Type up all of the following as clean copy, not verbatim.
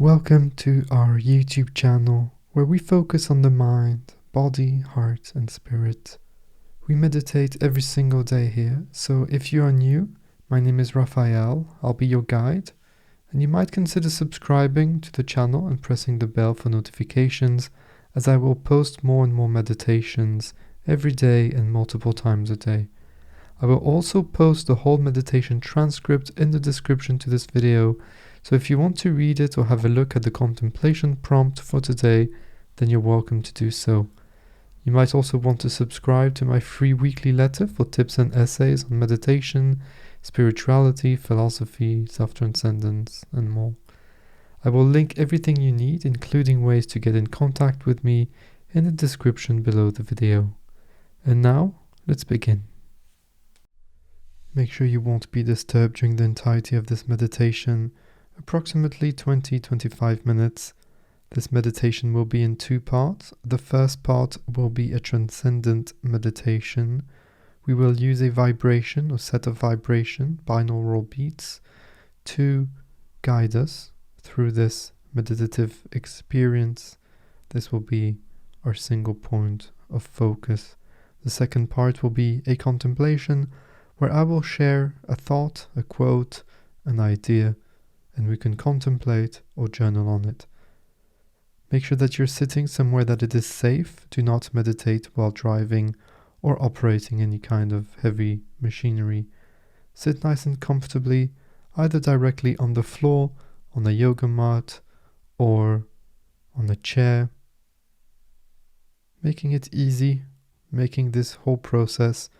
Welcome to our YouTube channel where we focus on the mind, body, heart and spirit. We meditate every single day here, so if you are new, my name is Raphael, I'll be your guide, and you might consider subscribing to the channel and pressing the bell for notifications, as I will post more and more meditations every day and multiple times a day. I will also post the whole meditation transcript in the description to this video, so if you want to read it or have a look at the contemplation prompt for today, then you're welcome to do so. You might also want to subscribe to my free weekly letter for tips and essays on meditation, spirituality, philosophy, self-transcendence, and more. I will link everything you need, including ways to get in contact with me, in the description below the video. And now, let's begin. Make sure you won't be disturbed during the entirety of this meditation, approximately 20-25 minutes. This meditation will be in two parts. The first part will be a transcendent meditation. We will use a vibration or set of vibration, binaural beats, to guide us through this meditative experience. This will be our single point of focus. The second part will be a contemplation, where I will share a thought, a quote, an idea, and we can contemplate or journal on it. Make sure that you're sitting somewhere that it is safe. Do not meditate while driving or operating any kind of heavy machinery. Sit nice and comfortably, either directly on the floor, on a yoga mat, or on a chair. Making it easy, making this whole process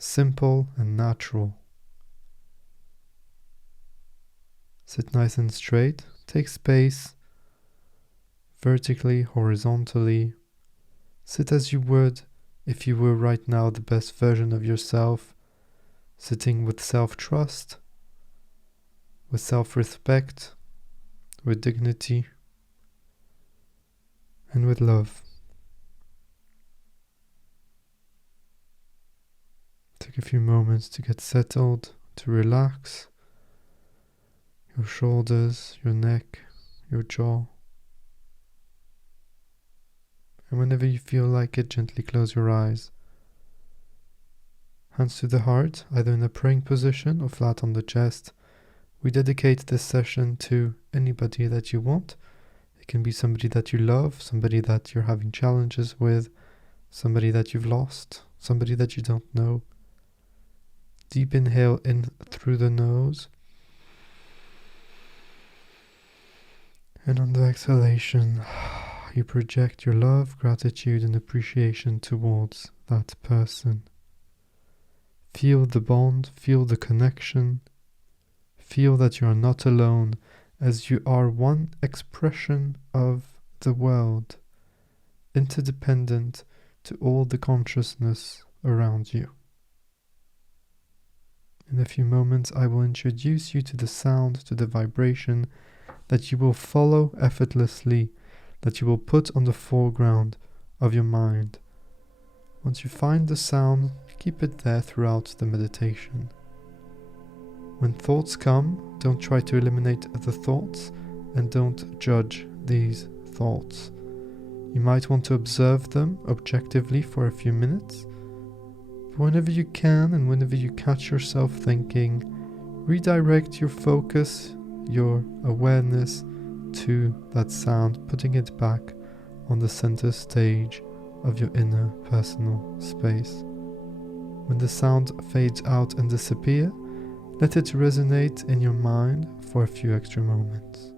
simple and natural. Sit nice and straight. Take space, vertically, horizontally. Sit as you would if you were right now the best version of yourself, sitting with self-trust, with self-respect, with dignity, and with love. Take a few moments to get settled, to relax your shoulders, your neck, your jaw. And whenever you feel like it, gently close your eyes. Hands to the heart, either in a praying position or flat on the chest. We dedicate this session to anybody that you want. It can be somebody that you love, somebody that you're having challenges with, somebody that you've lost, somebody that you don't know. Deep inhale in through the nose. And on the exhalation, you project your love, gratitude, and appreciation towards that person. Feel the bond, feel the connection. Feel that you are not alone, as you are one expression of the world, interdependent to all the consciousness around you. In a few moments, I will introduce you to the sound, to the vibration that you will follow effortlessly, that you will put on the foreground of your mind. Once you find the sound, keep it there throughout the meditation. When thoughts come, don't try to eliminate the thoughts and don't judge these thoughts. You might want to observe them objectively for a few minutes. Whenever you can and whenever you catch yourself thinking, redirect your focus, your awareness to that sound, putting it back on the center stage of your inner personal space. When the sound fades out and disappears, let it resonate in your mind for a few extra moments.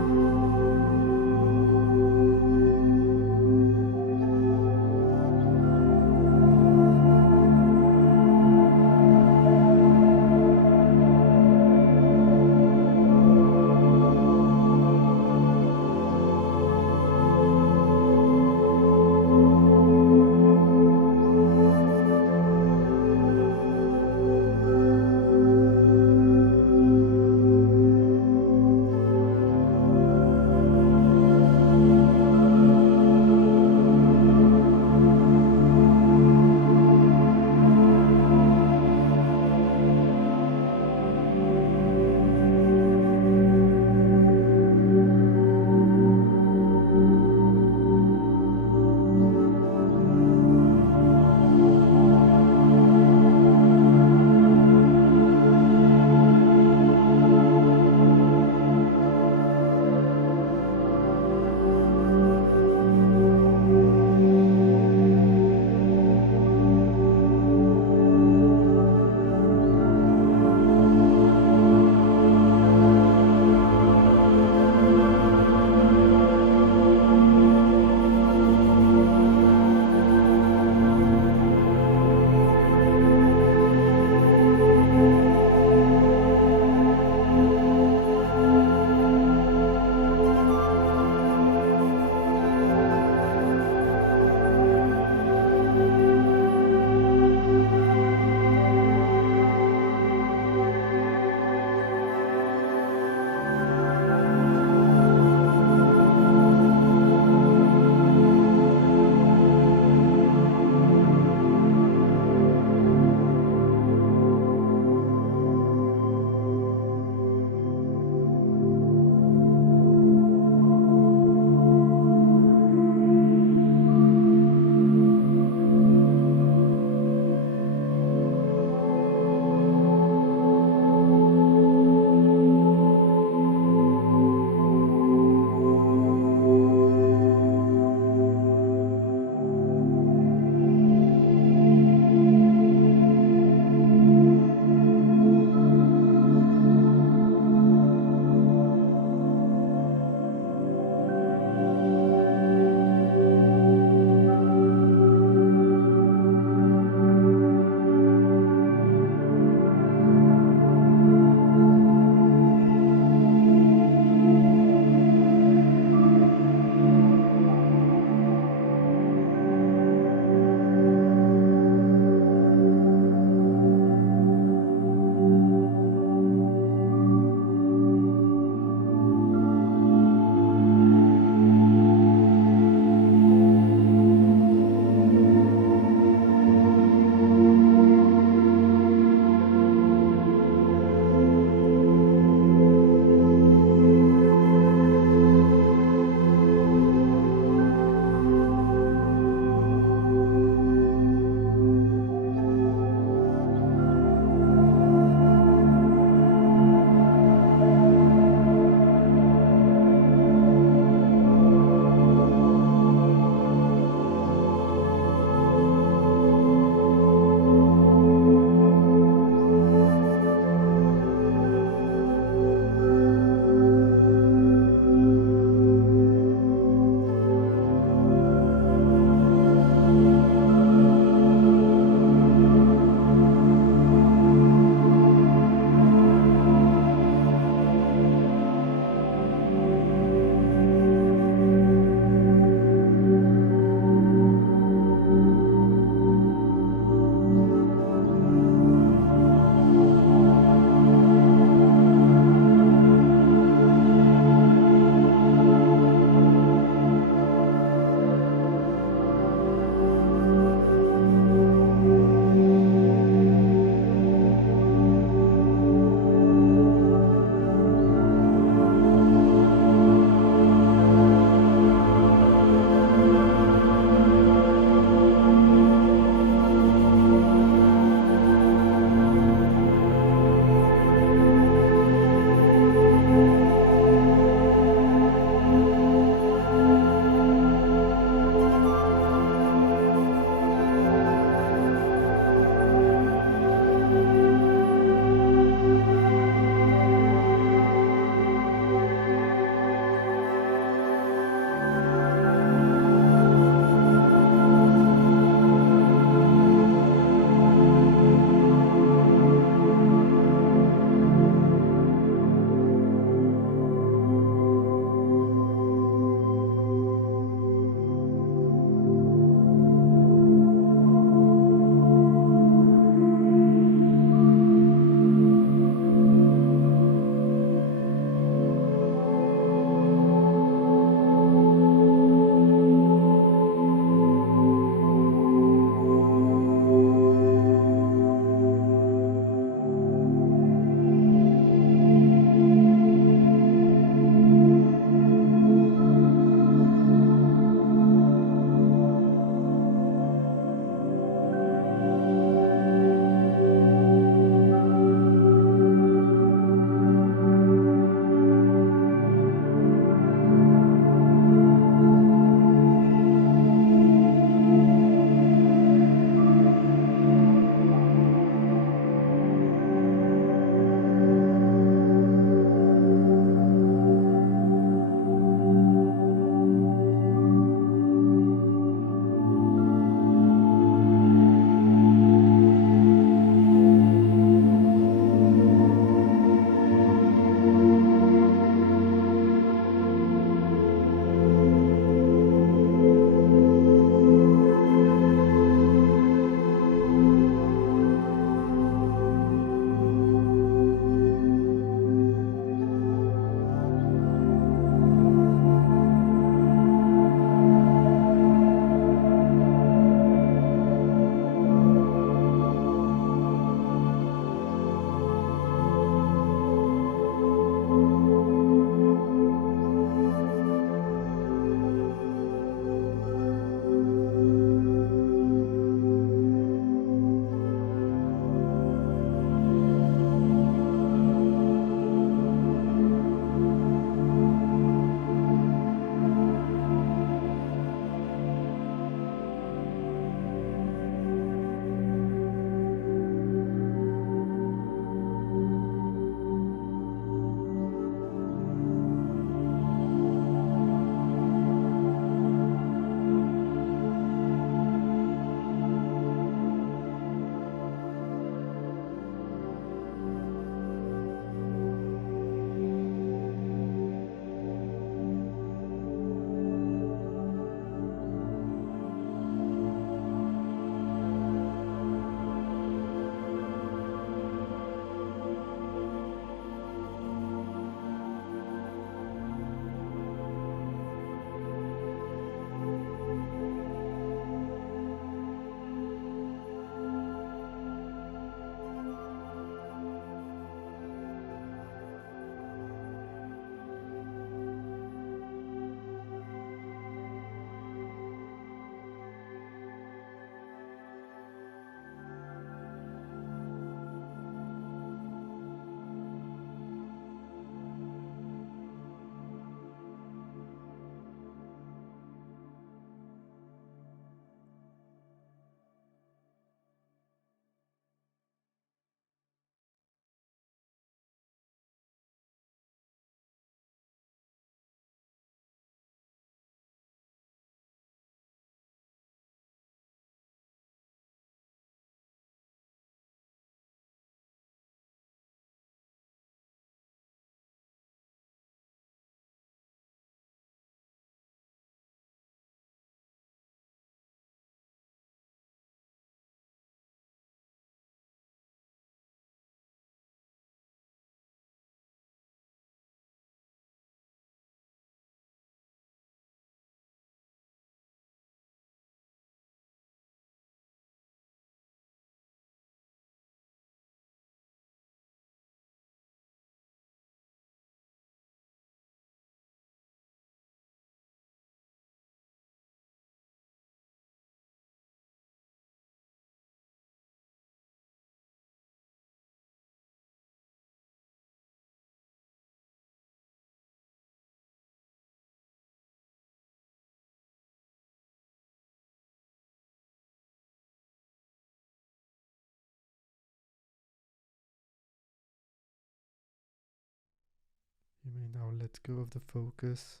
You may now let go of the focus,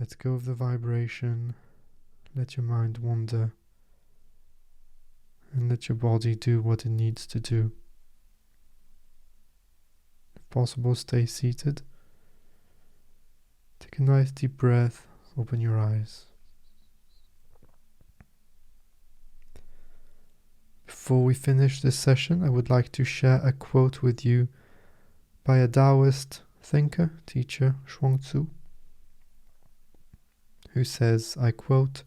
let go of the vibration, let your mind wander, and let your body do what it needs to do. If possible, stay seated. Take a nice deep breath, open your eyes. Before we finish this session, I would like to share a quote with you by a Taoist thinker, teacher, Zhuangzi, who says, I quote,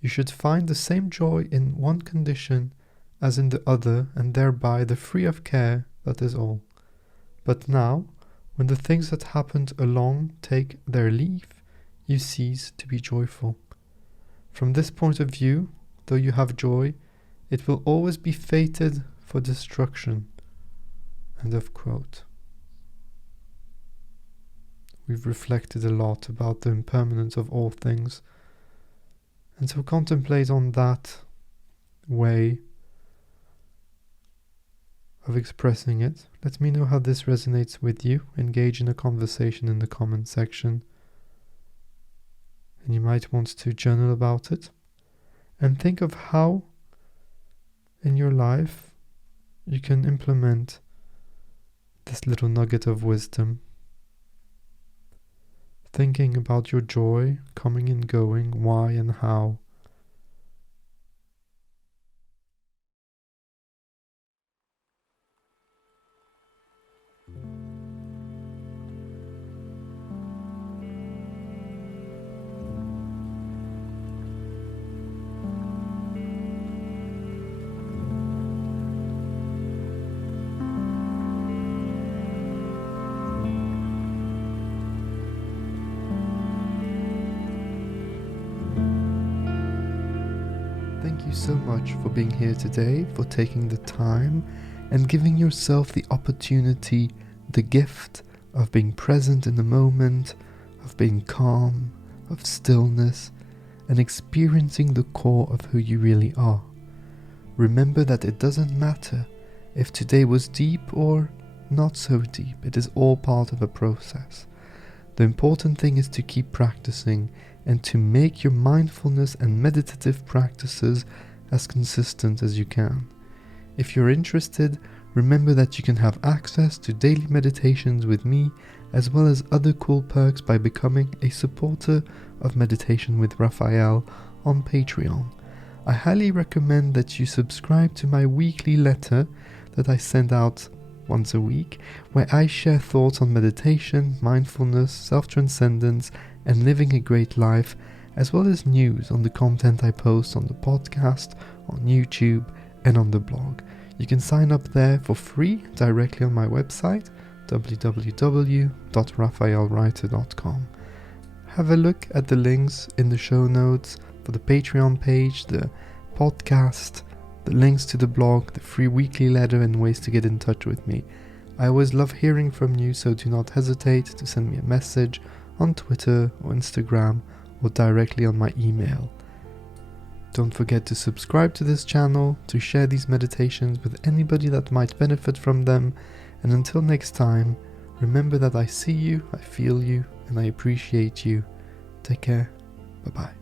"You should find the same joy in one condition as in the other, and thereby the free of care, that is all. But now, when the things that happened along take their leave, you cease to be joyful. From this point of view, though you have joy, it will always be fated for destruction." End of quote. We've reflected a lot about the impermanence of all things, and so contemplate on that way of expressing it. Let me know how this resonates with you. Engage in a conversation in the comment section. And you might want to journal about it. And think of how in your life you can implement this little nugget of wisdom. Thinking about your joy, coming and going, why and how. Thank you so much for being here today, for taking the time and giving yourself the opportunity, the gift of being present in the moment, of being calm, of stillness, and experiencing the core of who you really are. Remember that it doesn't matter if today was deep or not so deep. It is all part of a process. The important thing is to keep practicing and to make your mindfulness and meditative practices as consistent as you can. If you're interested, remember that you can have access to daily meditations with me, as well as other cool perks by becoming a supporter of Meditation with Raphael on Patreon. I highly recommend that you subscribe to my weekly letter that I send out once a week, where I share thoughts on meditation, mindfulness, self-transcendence, and living a great life, as well as news on the content I post on the podcast, on YouTube, and on the blog. You can sign up there for free directly on my website, www.raphaelreiter.com. Have a look at the links in the show notes for the Patreon page, the podcast, the links to the blog, the free weekly letter, and ways to get in touch with me. I always love hearing from you, so do not hesitate to send me a message on Twitter or Instagram or directly on my email. Don't forget to subscribe to this channel, to share these meditations with anybody that might benefit from them, and until next time, remember that I see you, I feel you, and I appreciate you. Take care. Bye-bye.